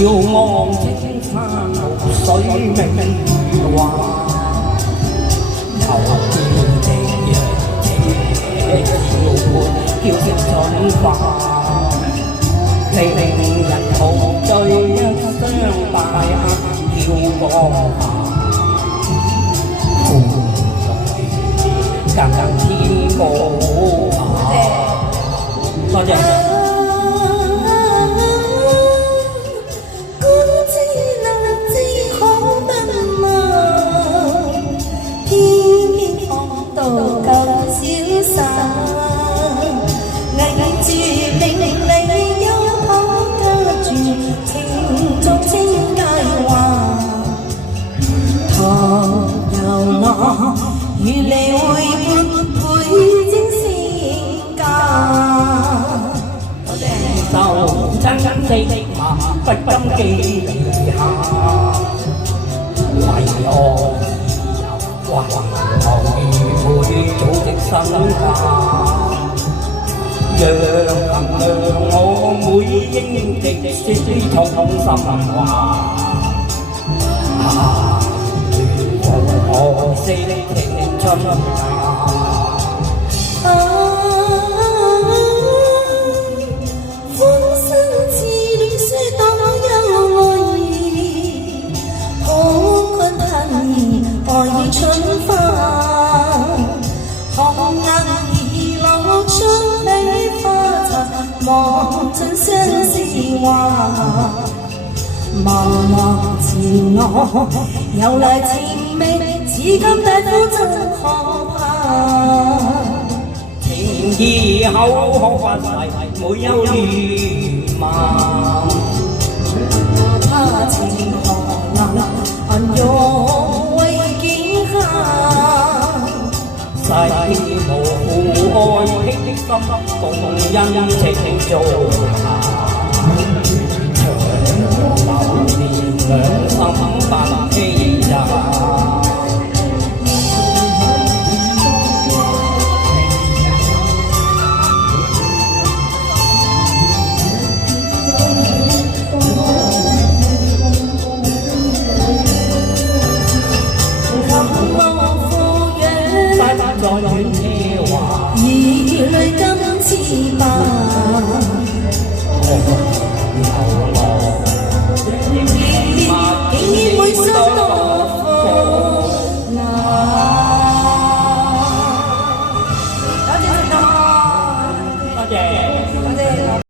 遙望青山綠水明華，又見夕陽斜照伴嬌色進化，令人陶醉一雙大雁飄光下。更天高下，多謝。與你會倍精善價，就真的嘛不禁記下，為我還如會組織身家，讓我每英的說痛心話。我四的青春風聲自戀說當有愛意，可困恨意愛意春花，紅顏兒郎春比花殘，望盡相思話。茫茫前我有來前味，至今大苦真可怕。情義口可發誓，沒有亂漫。他情何能用為見下？世無愛的心，共因情做下。兩心不欺詐，琴幕富養，帶不在遠奢華。